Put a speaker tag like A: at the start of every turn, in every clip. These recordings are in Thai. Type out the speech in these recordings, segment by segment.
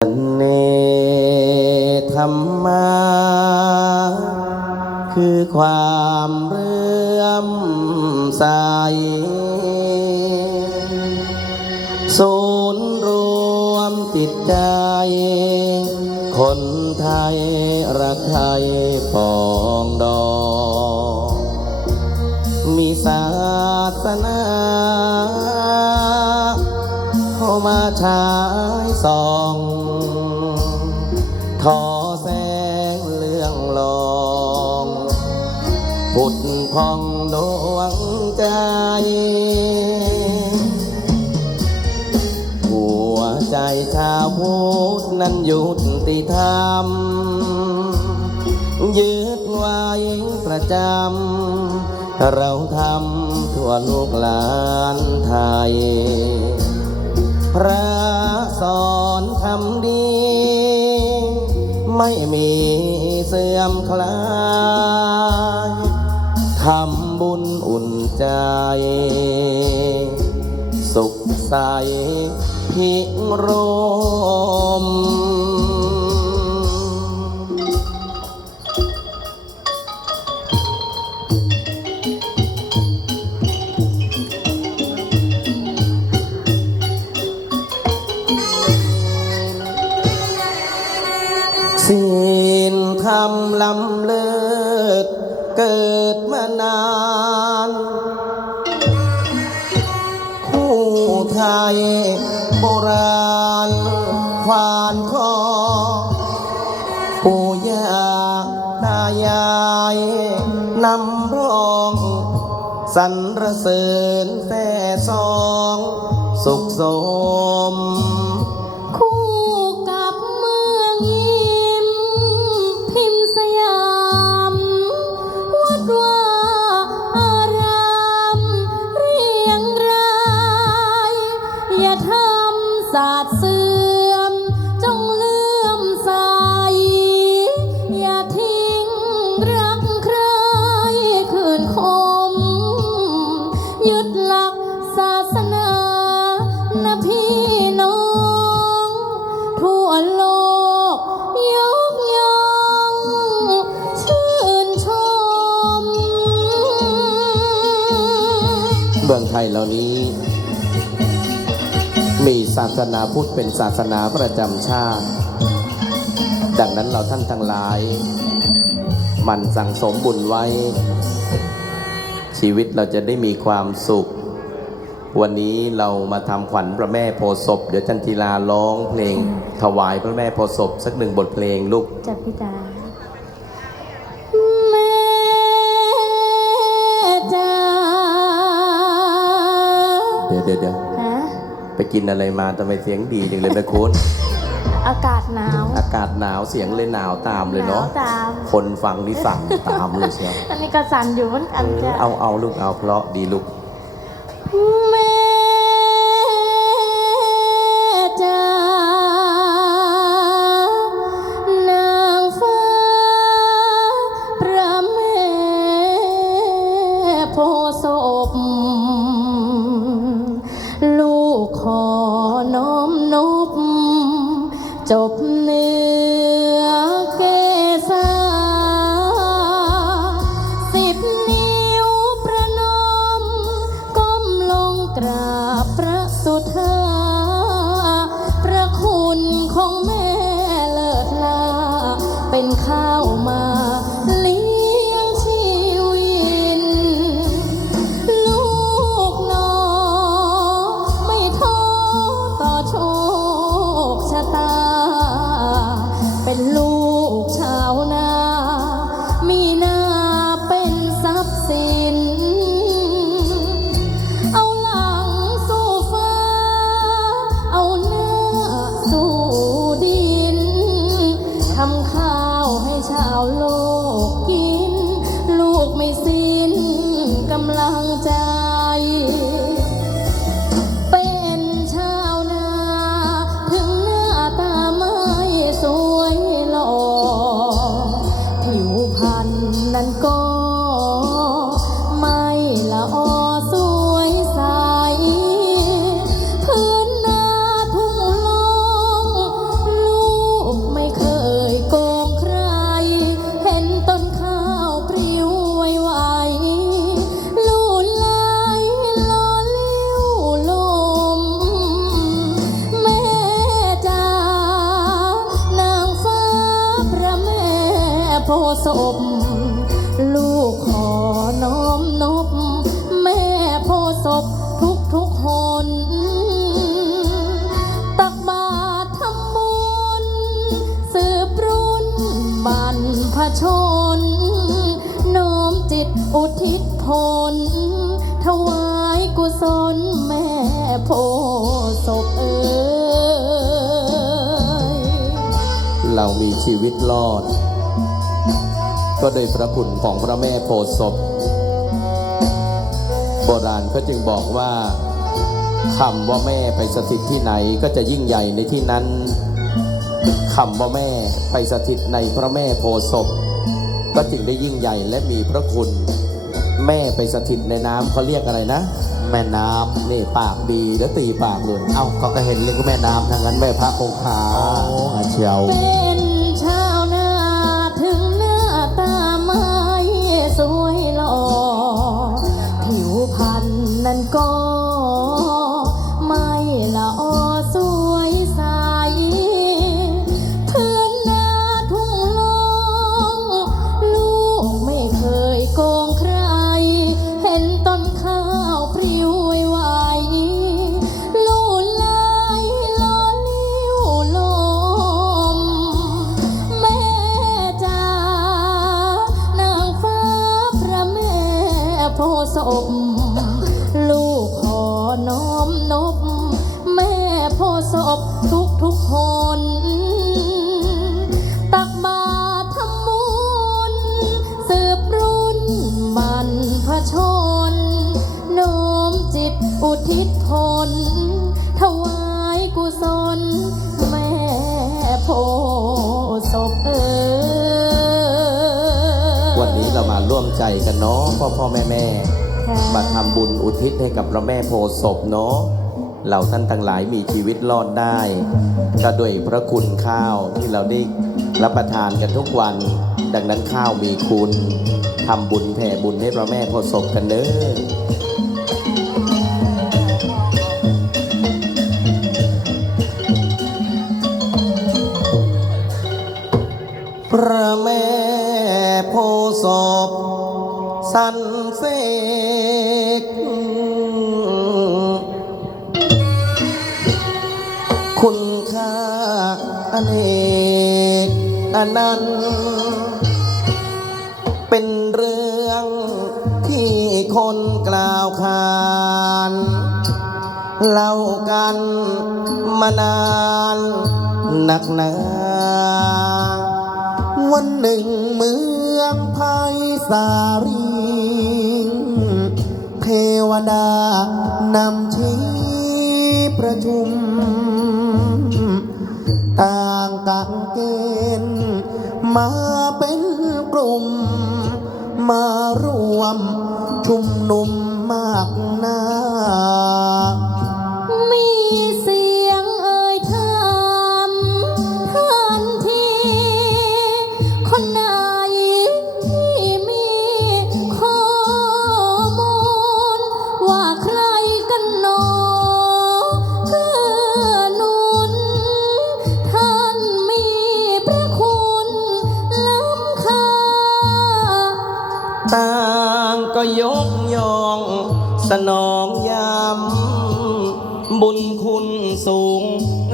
A: เนธรรมาคือความเรื่อมใสศูนย์รวมจิตใจ คนไทยรักไทยปองดองมีศาสนาเข้ามาฉายส่อง ดพองดวงใจ หัวใจชาวพุทธนั้นหยุดติธรรม ยึดไว้ประจำ เราทำทั่วลูกหลานไทย พระสอนทำดี ไม่มีเสื่อมคลาย ทำบุญอุ่นใจ สุขใสพิรม ไทยโบราณควานคอปู่ย่าตายายนำร้องสรรเสริญแท่สอง สุขส
B: เหล่านี้ มี
A: ศาสนาพุทธเป็นศาสนาประจำชาติ ดังนั้นเราท่านทั้งหลาย มันสั่งสมบุญไว้ ชีวิตเราจะได้มีความสุข วันนี้เรามาทำขวัญพระแม่โพศพเดี๋ยวจันทีลาร้องเพลงถวายพระแม่โพศพสักหนึ่งบทเพลงลูก
B: จับพี่จา
A: เดี๋ยวเดี๋ยวเดี๋ยว
B: ฮะ
A: ไปกินอะไรมาทำไมเสียงดีจังเลยแม่คุณ
B: อากาศหนาว
A: อากาศหนาวเสียงเลยหนาวตามเลยเนาะ
B: หวตาม
A: คนฟังนี่สั่งตามเลยเชียว
B: อันนี้ก็สั่นอยู่เหมือนกันจ้ะ
A: เอาเอาลูกเอาเพราะดีลูก
B: แม่ ผล ถวายกุศลแม่โพศพเอ่ย
A: เรามีชีวิตรอด ก็โดยพระคุณของพระแม่โพศพโบราณเขาจึงบอกว่าคำว่าแม่ไปสถิตที่ไหนก็จะยิ่งใหญ่ในที่นั้นคำว่าแม่ไปสถิตในพระแม่โพศพก็จึงได้ยิ่งใหญ่และมีพระคุณ แม่ไปสถิตในน้ำเขาเรียกอะไรนะ แม่น้ำนี่ปากดีแล้วตีปากเลยเอ้าเขาก็เห็นเรียกว่าแม่น้ำทางนั้นแม่พระคงคาโอ้เชียว
B: ผลถวายกุศล แม่โพธิ์ศพเอ่ย
A: วันนี้เรามาร่วมใจกันเนาะพ่อพ่อแม่แม่มาทำบุญอุทิศให้กับพระแม่โพศพเนาะเราท่านทั้งหลายมีชีวิตรอดได้ก็ด้วยพระคุณข้าวที่เราได้รับประทานกันทุกวัน ดังนั้นข้าวมีคุณทำบุญแผ่บุญให้พระแม่โพศพกันเด้อ ระแม่โพศพสันเสกคุณค่าอเนกอนันต์เป็นเรื่องที่คนกล่าวขานเล่ากันมานาน หนักหนา วันหนึ่งเมืองไพศาลี เทวดานำชี้ประชุม ต่างกังเกณฑ์มาเป็นกลุ่ม มารวมชุมนุมมากหน้า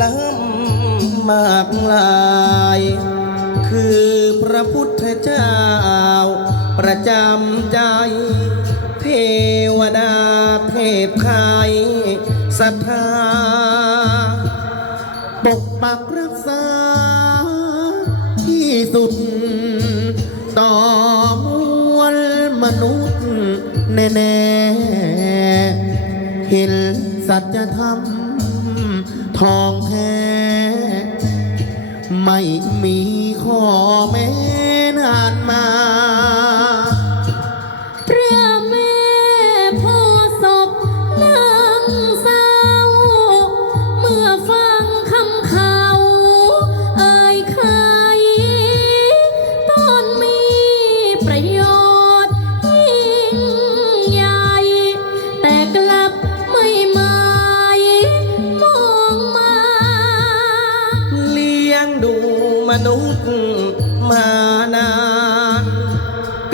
A: ล้ำมากลาย คือพระพุทธเจ้า ประจำใจ เทวดาเทพไทยศรัทธา ปกปักรักษา ที่สุด ต่อมวลมนุษย์แน่ ๆ เห็นสัจธรรม ทองแท้ ไม่มีข้อแม้นานมา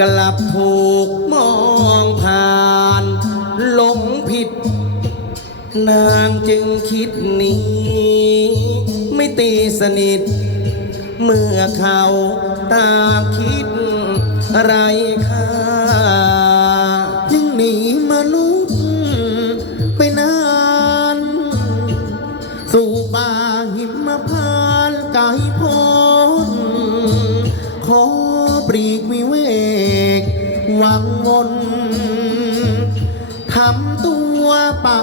B: กลับ
A: ถูกมองผ่านหลงผิด นางจึงคิดหนี้ไม่ตีสนิท เมื่อเขาตาคิดไรค่า
C: จึงหนีมาลู หวังมนทำตัวปะ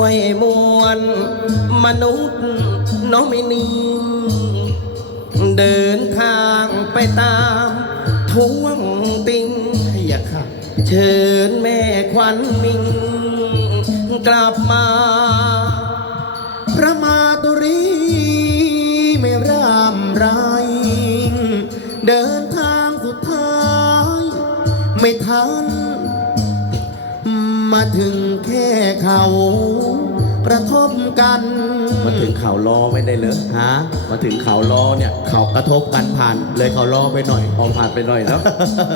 A: วยมวลมนุษย์น้องไม่นิ่งเดินทางไปตามทวงติง
C: อยาขับ
A: เชิญแม่ควันมิงกลับมา
C: ถึงแค่เขากระทบกัน
A: มาถึงข่าวล้อไม่ได้เลย
C: ฮะ
A: มาถึงข่าวล้อเนี่ย
C: เขากระทบกันผ่านเลยเขาล้อไปหน่อย
A: เอาผ่านไปหน่อยแล้ว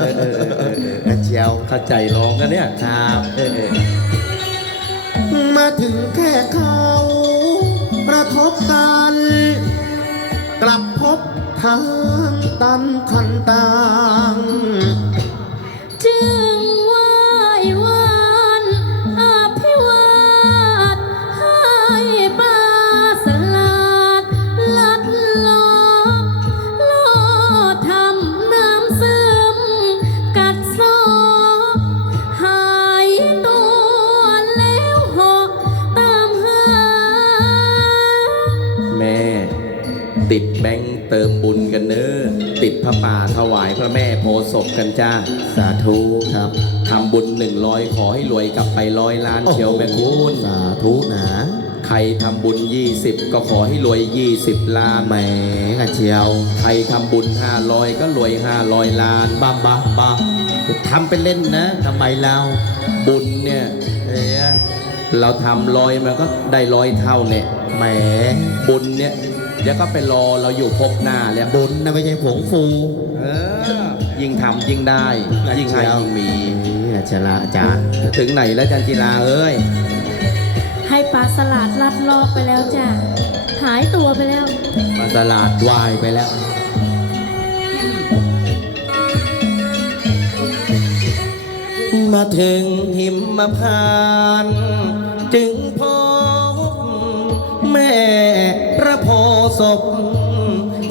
A: เออเออเออเออเออ
C: เชียว
A: เข้าใจร้องกันเนี่ย
C: ครับ
A: เออเออ
C: มาถึงแค่เขากระทบกันกลับพบทางตันคันต่าง
B: จึง กั
A: นจ้า
C: สาธุครับ
A: ทำบุญหนึ่งร้อยขอให้รวยกลับไปร้อยล้านเชียวแม่คุณ
C: สาธุนะ
A: ใครทำบุญ 20 ก็ขอให้รวย 20 ล้าน
C: แหมกันเชียว
A: ใครทำบุญ 500 ก็รวย 500 ล้าน
C: บ้าบ้าบ้าทำเป็นเล่นนะทำไมเรา
A: บุญเนี่ย
C: เอ๊ะ
A: เราทำร้อยมันก็ได้ร้อยเท่าเนี่ย
C: แหม
A: บุญเนี่ยเดี๋ยวก็ไปรอเราอยู่พบหน้าแล้ว
C: บุญนะไม่ใช่ผงฟู
A: เออ ยิ่งทำยิ่งได้ ยิ่งให้ยิ่งมี
C: นี่อาจารย์อาจารย์
A: ถึงไหนแล้วจันจิลาเอ้ย
B: ให้ปลาสลัดลัดลอกไปแล้วจ้ะ หายตัวไปแล้ว
C: มาตลาดวายไปแล้ว
A: มาถึงหิมมาพานต์จึงพบแม่พระโพธิ์ศพ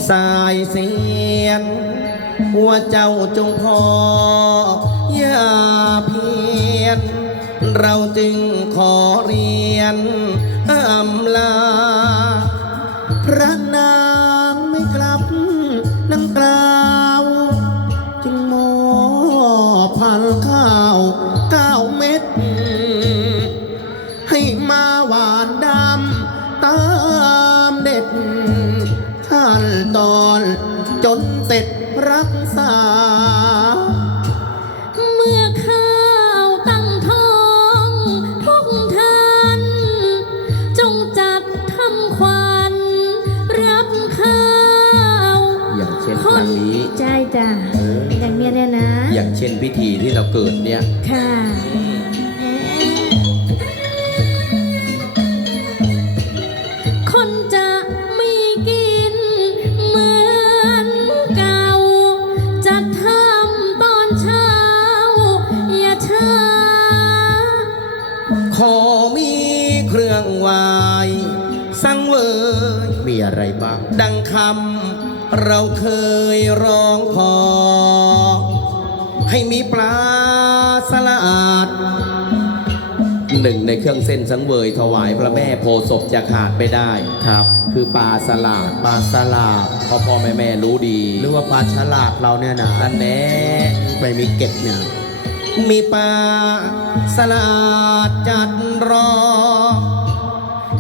A: สายเสียน ว่าเจ้าจงพอ อย่าเพียน เราจึงขอเรียนอำลา
C: พิ
A: ธีที่เราเกิดเนี่ย
B: ค่ะคนจะมีกินเหมือนเก่า จะทำตอนเช้า อย่าช้า
A: ขอมีเครื่องไหวายสังเวย
C: มีอะไรบ้าง
A: ดังคำเราเคยร้องขอ ให้มีปลาสลัดหนึ่งในเครื่องเส้นสังเวยถวายพระแม่โพธิ์ศพจะขาดไม่ได้
C: ครับ
A: คือปลาสลาด
C: ปลาสลาด
A: พ่อพ่อแม่แม่รู้ดี
C: หรือว่าปลาฉลาดเราเนี่ยนะ
A: นั่นแน่
C: ไปมีเก็ดเนี่ย
A: มีปลาสลาดจัดรอ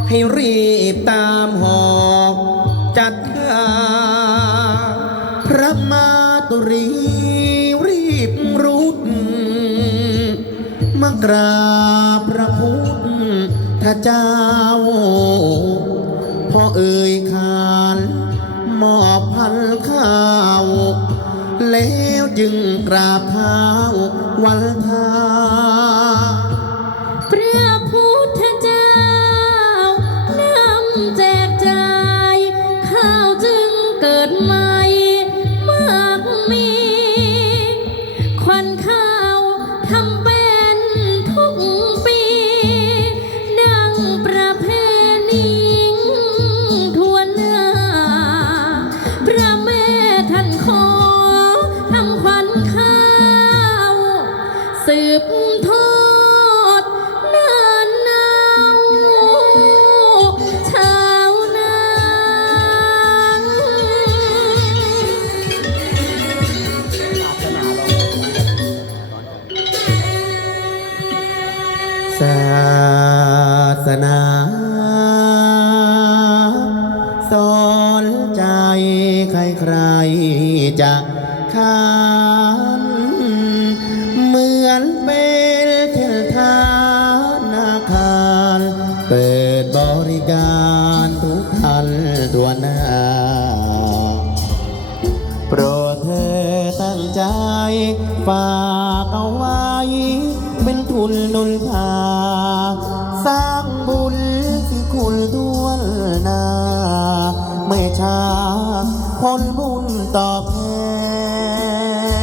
A: ให้รีบตามหอกจัดหา
C: พระมาตุรีรี กราบพระพุทธเจ้า พ่อเอ่ยขานมอบพันข้าว แล้วจึงกราบเท้าวันท้า
B: สืบทอดนานนาวชาวนา
C: ศาสนา สอนใจใครๆจะขาน เหมือนเป็นเทลทานาคารเปิดบริการทุกท่านตัวหน้า โปรดเธอตั้งใจ ฝากเอาไว้ เป็นทุนนุนพ